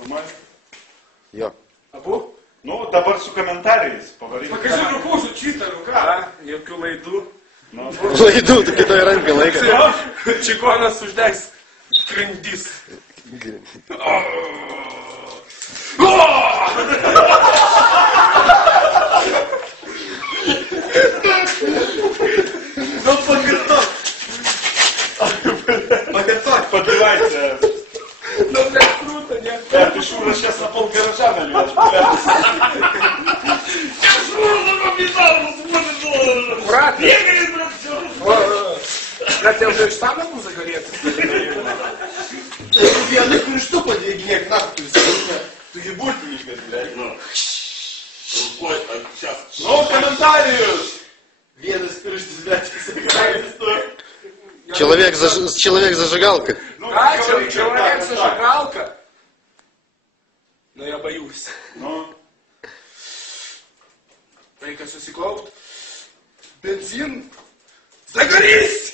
Нормально? Jo. Abu? Nu, dabar su komentarais pavaryk. Покажи руку, что чистая рука. Jokių laidų. Nu, Laidų, tu kitoje rankai laikai. Čikonas uždegs grindis. Ну, покаток. Покаток. подливайте. Ну, блядь, круто, нет? Ты Шура сейчас на пол гаража нальешь, блядь. Брат, блядь, я уже штаны могу загореться. Я нахуй что подвигнек, нахуй. Ты ебультнешь, блядь. Ну, комментариус! Вены скрышки, блядь, сыграли, стой. Человек-зажигалка. Ну, Да, говори, человек так, зажигалка. Но я боюсь. Ну, Reikia susiklaupt. Benzin. Загорись!